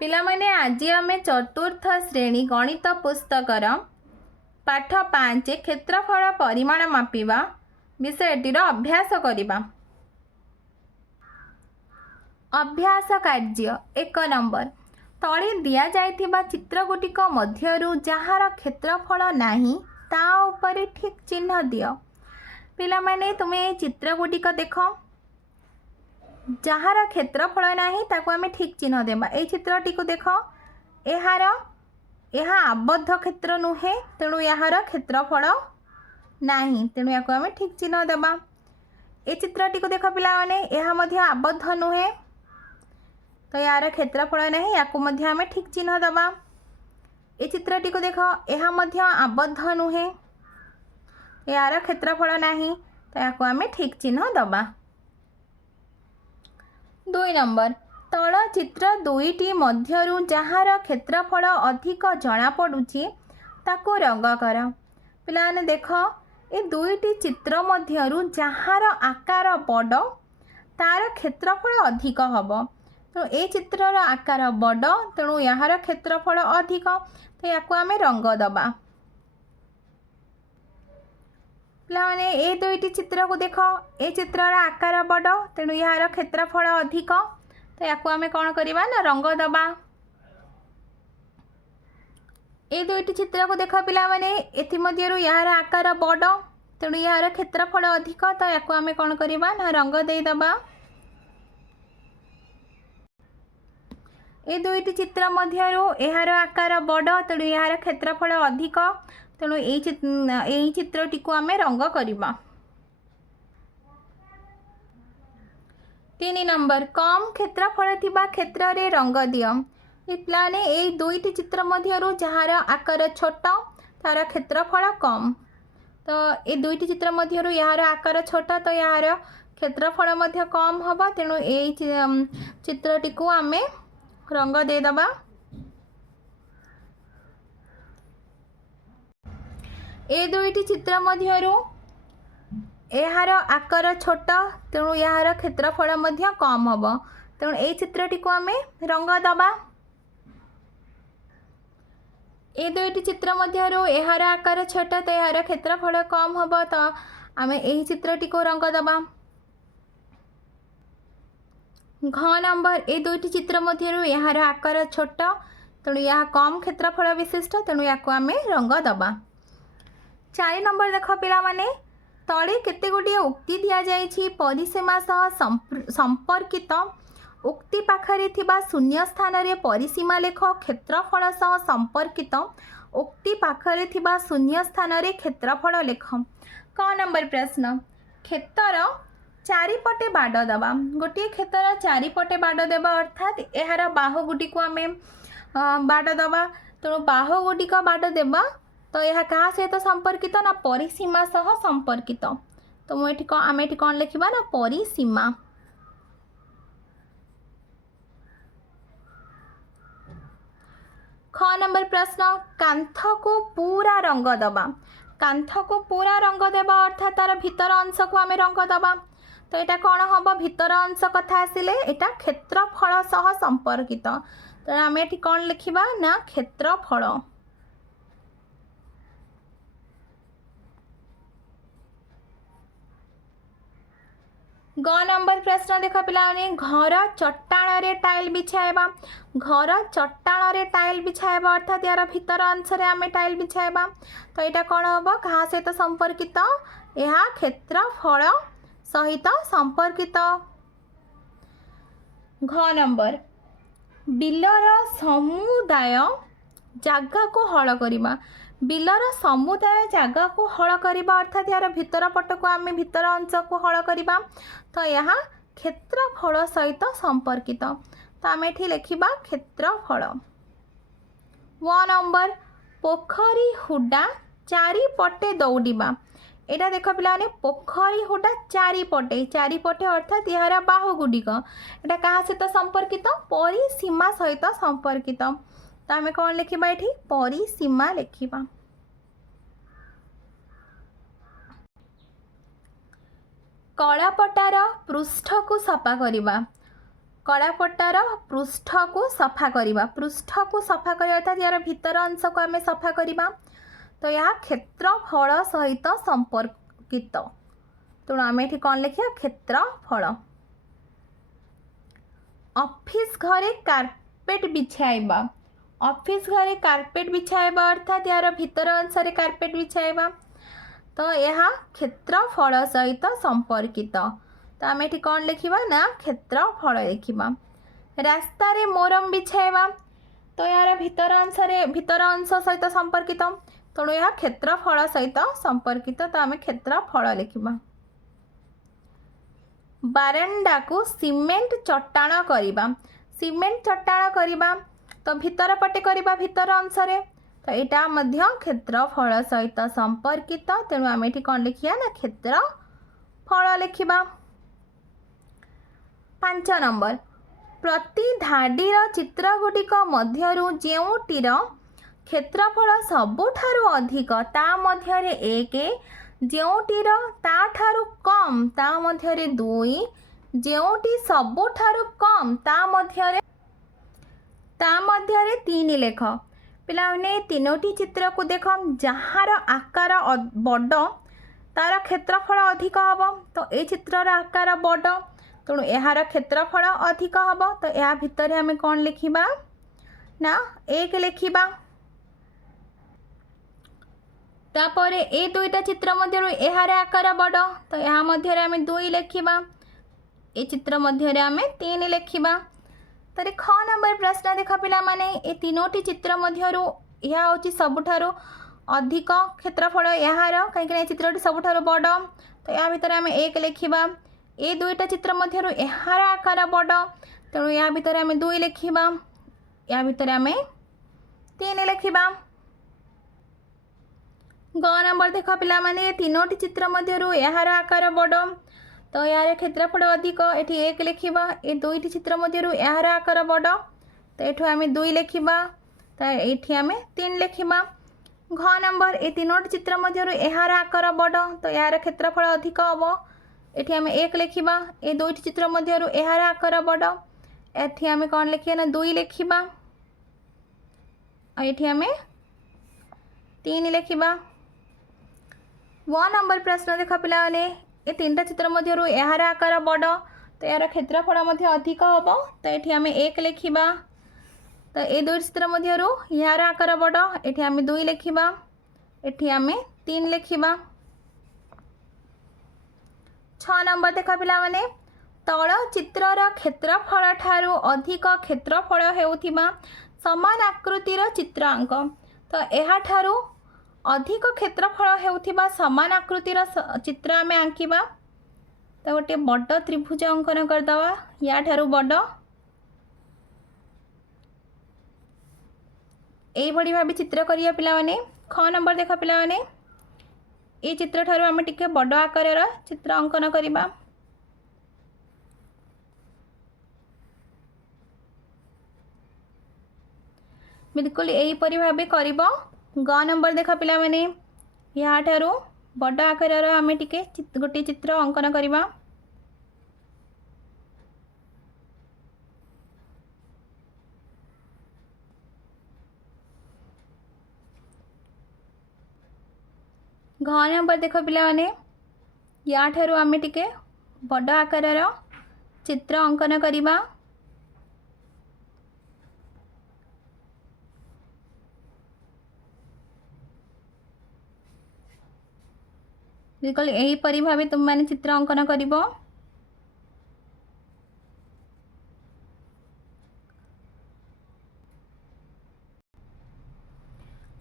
ପିଲାମାନେ ଆଜି ଆମେ ଚତୁର୍ଥ ଶ୍ରେଣୀ ଗଣିତ ପୁସ୍ତକର ପାଠ 5 କ୍ଷେତ୍ରଫଳ ପରିମାଣ ମାପିବା ବିଷୟଟିର ଅଭ୍ୟାସ କରିବା। ଅଭ୍ୟାସ କାର୍ଯ୍ୟ 1 ନମ୍ବର। ତଳେ ଦିଆଯାଇଥିବା ଚିତ୍ରଗୁଡ଼ିକ ମଧ୍ୟରୁ ଯାହାର କ୍ଷେତ୍ରଫଳ ନାହିଁ ତା ଉପରେ ଠିକ୍ ଚିହ୍ନ ଦିଅ। ପିଲାମାନେ ତୁମେ ଏହି ଚିତ୍ରଗୁଡ଼ିକ ଦେଖ। ଯାହାର କ୍ଷେତ୍ରଫଳ ନାହିଁ ତାକୁ ଆମେ ଠିକ୍ ଚିହ୍ନ ଦେବା। এই ଚିତ୍ରଟିକୁ ଦେଖ, ଏହା ଆବଦ୍ଧ କ୍ଷେତ୍ର ନୁହେଁ, ତେଣୁ ଏହାର କ୍ଷେତ୍ରଫଳ ନାହିଁ, ତେଣୁ ୟାକୁ ଆମେ ଠିକ୍ ଚିହ୍ନ ଦେବା। এই ଚିତ୍ରଟିକୁ ଦେଖ ପିଲାମାନେ, ଏହା ମଧ୍ୟ ଆବଦ୍ଧ ନୁହେଁ, ତ ଏହାର କ୍ଷେତ୍ରଫଳ ନାହିଁ, ୟାକୁ ମଧ୍ୟ ଆମେ ଠିକ୍ ଚିହ୍ନ ଦେବା। এই ଚିତ୍ରଟିକୁ ଦେଖ, ଏହା ମଧ୍ୟ ଆବଦ୍ଧ ନୁହେଁ, ଏହାର କ୍ଷେତ୍ରଫଳ ନାହିଁ, ତ ୟାକୁ ଆମେ ଠିକ୍ ଚିହ୍ନ ଦେବା। 2 ନମ୍ବର। ତଳ ଚିତ୍ର ଦୁଇଟି ମଧ୍ୟରୁ ଯାହାର କ୍ଷେତ୍ରଫଳ ଅଧିକ ଜଣାପଡ଼ୁଛି ତାକୁ ରଙ୍ଗ କର। ପିଲାମାନେ ଦେଖ, ଏ ଦୁଇଟି ଚିତ୍ର ମଧ୍ୟରୁ ଯାହାର ଆକାର ବଡ଼ ତାର କ୍ଷେତ୍ରଫଳ ଅଧିକ ହେବ। ତେଣୁ ଏ ଚିତ୍ରର ଆକାର ବଡ଼, ତେଣୁ ଏହାର କ୍ଷେତ୍ରଫଳ ଅଧିକ, ତ ୟାକୁ ଆମେ ରଙ୍ଗ ଦେବା। ପିଲାମାନେ ଏ ଦୁଇଟି ଚିତ୍ରକୁ ଦେଖ, ଏ ଚିତ୍ରର ଆକାର ବଡ଼, ତେଣୁ ଏହାର କ୍ଷେତ୍ରଫଳ ଅଧିକ, ତ ୟାକୁ ଆମେ କ'ଣ କରିବା ନା ରଙ୍ଗ ଦେବା। ଏ ଦୁଇଟି ଚିତ୍ରକୁ ଦେଖ ପିଲାମାନେ, ଏଥିମଧ୍ୟରୁ ଏହାର ଆକାର ବଡ଼, ତେଣୁ ଏହାର କ୍ଷେତ୍ରଫଳ ଅଧିକ, ତ ୟାକୁ ଆମେ କ'ଣ କରିବା ନା ରଙ୍ଗ ଦେଇଦେବା। ଏ ଦୁଇଟି ଚିତ୍ର ମଧ୍ୟରୁ ଏହାର ଆକାର ବଡ଼, ତେଣୁ ଏହାର କ୍ଷେତ୍ରଫଳ ଅଧିକ, ତେଣୁ ଏହି ଚିତ୍ରଟିକୁ ଆମେ ରଙ୍ଗ କରିବା। 3 ନମ୍ବର। କମ୍ କ୍ଷେତ୍ରଫଳ ଥିବା କ୍ଷେତ୍ରରେ ରଙ୍ଗ ଦିଅ। ପିଲାମାନେ এই ଦୁଇଟି ଚିତ୍ର ମଧ୍ୟରୁ ଯାହାର ଆକାର ଛୋଟ ତାର କ୍ଷେତ୍ରଫଳ କମ୍, ତ এই ଦୁଇଟି ଚିତ୍ର ମଧ୍ୟରୁ ଏହାର ଆକାର ଛୋଟ, ତ ଏହାର କ୍ଷେତ୍ରଫଳ ମଧ୍ୟ କମ୍ ହେବ, ତେଣୁ এই ଚିତ୍ରଟିକୁ ଆମେ ରଙ୍ଗ ଦେଇଦେବା। এই ଦୁଇଟି ଚିତ୍ର ମଧ୍ୟରୁ ଏହାର ଆକାର ଛୋଟ, ତେଣୁ ଏହାର କ୍ଷେତ୍ରଫଳ ମଧ୍ୟ କମ୍ ହେବ, ତେଣୁ এই ଚିତ୍ରଟିକୁ ଆମେ ରଙ୍ଗ ଦେବା। এই ଦୁଇଟି ଚିତ୍ର ମଧ୍ୟରୁ ଏହାର ଆକାର ଛୋଟ, ତ ଏହାର କ୍ଷେତ୍ରଫଳ କମ୍ ହେବ, ତ ଆମେ ଏହି ଚିତ୍ରଟିକୁ ରଙ୍ଗ ଦେବା। ଘ ନମ୍ବର। এই ଦୁଇଟି ଚିତ୍ର ମଧ୍ୟରୁ ଏହାର ଆକାର ଛୋଟ, ତେଣୁ ଏହା କମ୍ କ୍ଷେତ୍ରଫଳ ବିଶିଷ୍ଟ, ତେଣୁ ୟାକୁ ଆମେ ରଙ୍ଗ ଦେବା। 4 ନମ୍ବର ଦେଖ ପିଲାମାନେ, ତଳେ କେତେଗୁଡ଼ିଏ ଉକ୍ତି ଦିଆଯାଇଛି, ପରିସୀମା ସହ ସମ୍ପର୍କିତ ଉକ୍ତି ପାଖରେ ଥିବା ଶୂନ୍ୟ ସ୍ଥାନରେ ପରିସୀମା ଲେଖ। କ୍ଷେତ୍ରଫଳ ସହ ସମ୍ପର୍କିତ ଉକ୍ତି ପାଖରେ ଥିବା ଶୂନ୍ୟ ସ୍ଥାନରେ କ୍ଷେତ୍ରଫଳ ଲେଖ। କ ନମ୍ବର ପ୍ରଶ୍ନ। କ୍ଷେତ୍ର ଚାରିପଟେ ବାଡ଼ ଦେବା। ଗୋଟିଏ କ୍ଷେତ୍ର ଚାରିପଟେ ବାଡ଼ ଦେବା ଅର୍ଥାତ୍ ଏହାର ବାହୁଗୁଡ଼ିକୁ ଆମେ ବାଡ଼ ଦେବା, ତେଣୁ ବାହୁଗୁଡ଼ିକ ବାଡ଼ ଦେବା, ତ ଏହା କାହା ସହିତ ସମ୍ପର୍କିତ ନା ପରିସୀମା ସହ ସମ୍ପର୍କିତ। ତ ଆମେ ଏଠି କ'ଣ ଲେଖିବା ନା ପରିସୀମା। ख नंबर प्रश्न। कांथको पूरा रंग दबा। कांथको पूरा रंग देवा अर्थात तार भीतर अंश को आम रंग दबा, तो यहाँ कौन हम भीतर अंश कथा आसिले यहाँ क्षेत्रफल सह संपर्कित, तो आम ये कौन लिखा ना क्षेत्रफल। ग नंबर प्रश्न देख पिलाने। घर चट्टाण रे टाइल बिछाइबा। घर चट्टाण रे टाइल बिछाइबा अर्थात यार भीतर अंश रे आमे टाइल बिछाइबा, तो यहाँ कौन हम क्या सहित संपर्कित, यह क्षेत्रफल सहित संपर्कित। घ नंबर। बिलर समुदाय जगह को हल करवा। बिलर समुदाय जगह को हल करवा अर्थात यार भीतर पट को आम भीतर अंश को हल करवा, तो यह क्षेत्रफल सहित संपर्कित, तो आम ये लिखा क्षेत्रफल। व नंबर। पोखरी हुडा चारिपटे दौड़ा। यहाँ देख पिलाने पोखरी हुडा चारिपटे, चारिपटे अर्थात यार बाहुगुड़िक यहाँ क्या सहित संपर्कित, परिसीमा सहित संपर्कित, तो आम कौन लिखा ये परिसीमा लिखा। कलापटार पृष्ठ को सफा करवा। कड़ापट्टार पृष्ठ को सफा करवा, पृष्ठ को सफा करवा अर्थात यार भीतर अंश को आम सफा करवा। तो यह क्षेत्रफल सहित संपर्कित, तेणु आम ये कौन लिखा क्षेत्रफल। ऑफिस घरे कार्पेट बिछाइबा, ऑफिस घरे कार्पेट बिछाइबा अर्थात यार भीतर अंश रे कार्पेट बिछाइबा। तो यह क्षेत्रफल सहित संपर्कित, तो आम ये कौन लिखा ना क्षेत्रफल लिखा। रास्ता रे मोरम बिछाइबा, तो यार भीतर अंश सहित संपर्कित, तेणु यह क्षेत्रफल सहित संपर्कित, तो आम क्षेत्रफल लिखा। बारंडा को सीमेंट चट्टाण करवा, सीमेंट चट्टाण करवा तो भीतर पटे करवा भीतर अंश रे, तो यहाँ मध्य क्षेत्रफल सहित संपर्कित, तेणु आम ये कौन लिखा ना क्षेत्रफल लिखा। 5 नंबर प्रति धाडीर चित्र गुटिक मध्यरु जेउटीर क्षेत्रफल सबुठारु अधिक ता मध्यरे 1, जेउटीर ताठारु कम ता मध्यरे 2, जेउटी सबुठारु कम ता मध्यरे 3 लेख। पिलाने तीनोटी चित्र को देख, जार आकार बड़ तार क्षेत्रफल अधिक हम, तो ये चित्रर आकार बड़ तेणु यार क्षेत्रफल अधिक हम, तो या भितर आम कौन लिखा ना 1 लिखा। तापर ए दुईटा चित्र मध्य यार आकार बड़, तो या मध्य आम 2 लिखा, ए चित्र मध्य आम 3 लिखा। तो 6 नंबर प्रश्न देख पिला माने ए तीनोटी चित्र मध्यरु यह हूँ सबुठारु अधिक क्षेत्रफल यार, कहीं चित्रटी सबुठारु बड़, तो या भितर आम 1 लिखा। ए दुईटा चित्र मध्यरु यार आकार बड़, तेणु या भितर आम 2 लिखा, या भितर आम 3 लिखा। ग नंबर देख पिला माने तीनोटी चित्र मध्यरु यार आकार बड़, तो यार क्षेत्रफल अधिक, ये 1 लिखा। ये दुईटी चित्र मध्यरु यार आकार बड़, तो ये आम 2 लिखा, तो ये आम 3 लिखा। घ नंबर ये तीनोटी चित्र मध्यरु यार आकार बड़, तो यार क्षेत्रफल अधिक हम, ये आम 1 लिखा। ये दुईटी चित्र मध्यरु यार आकार बड़, ये आम कौन लिखा ना 2 लिखा, ये आम 3 लिखा। 1 नंबर प्रश्न देख पिलाने ये 3टा चित्र मध्यरु यार आकार बड़, तो यार क्षेत्रफल अधिक हम, तो ये आम 1 लिखा। तो ये 2 चित्र मध्यरु यार आकार बड़, ये आम 2 लिखा, ये आम 3 लिखा। 6 नंबर देख पिला माने तल चित्रर क्षेत्रफल ठारू अधिक क्षेत्रफल हेउथिबा समान आकृतिर चित्रांक, तो यह ठारू अधिक क्षेत्रफल हेउथिबा समान आकृतिर चित्र आम आंकिबा। तो गोटे बड़ त्रिभुज अंकन करदवा, या ठारू बड़ यही भाव चित्र करिया पिला माने। ख नंबर देख पिला माने ये चित्र ठारू आम टिके बड़ आकार चित्र अंकन करिबा। बिल्कुल यहीपरि भाव कर। ग नंबर देख पिला माने या ठारू बड़ आकार आम टिके गोटे चित्र अंकन करवा। घ नंबर देख पिला माने या ठारू आम टिके बड़ आकार चित्र अंकन करवा। बिल्कुल यहीपरि भाव तुम मैंने चित्र अंकन कर।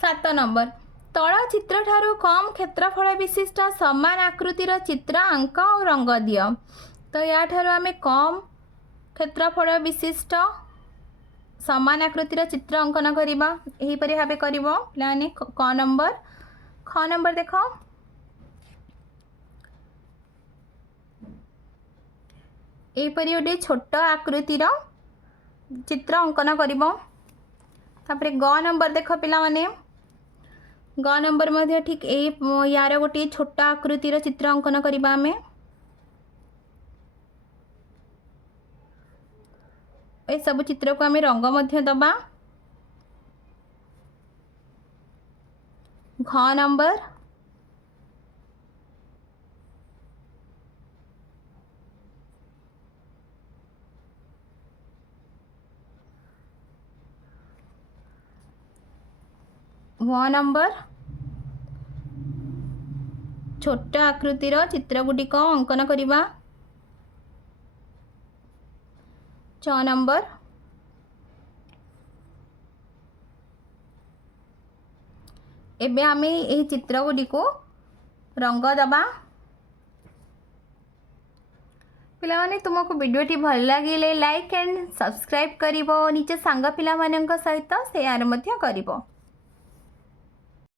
7 नंबर तल चित्र ठारू कम क्षेत्रफल विशिष्ट समान आकृतिर चित्र आंक और रंग दियो। तो या ठारू आम कम क्षेत्रफल विशिष्ट समान आकृतिर चित्र अंकन करवा। यहीपरि भाव कर पाने क नंबर। ख नंबर देख यहीपरि गोटे छोट आकृतिर चित्र अंकन कर। ग नंबर देख पिला माने ग नंबर मध्य ठीक यार गोटे छोट आकृतिर चित्र अंकन करवा आम। ए सब चित्र को आम रंग मध्य दबा। घ नंबर व नंबर छोट आकृतिर चित्र गुड़िक अंकन करवा। च नंबर एबे आमे यही चित्र गुड़िक रंग दबा। पिला माने तुमको वीडियोटी भल लगे लाइक एंड सब्सक्राइब करिवो, निजे सांग पिला माननक सहित शेयर मध्य करिवो।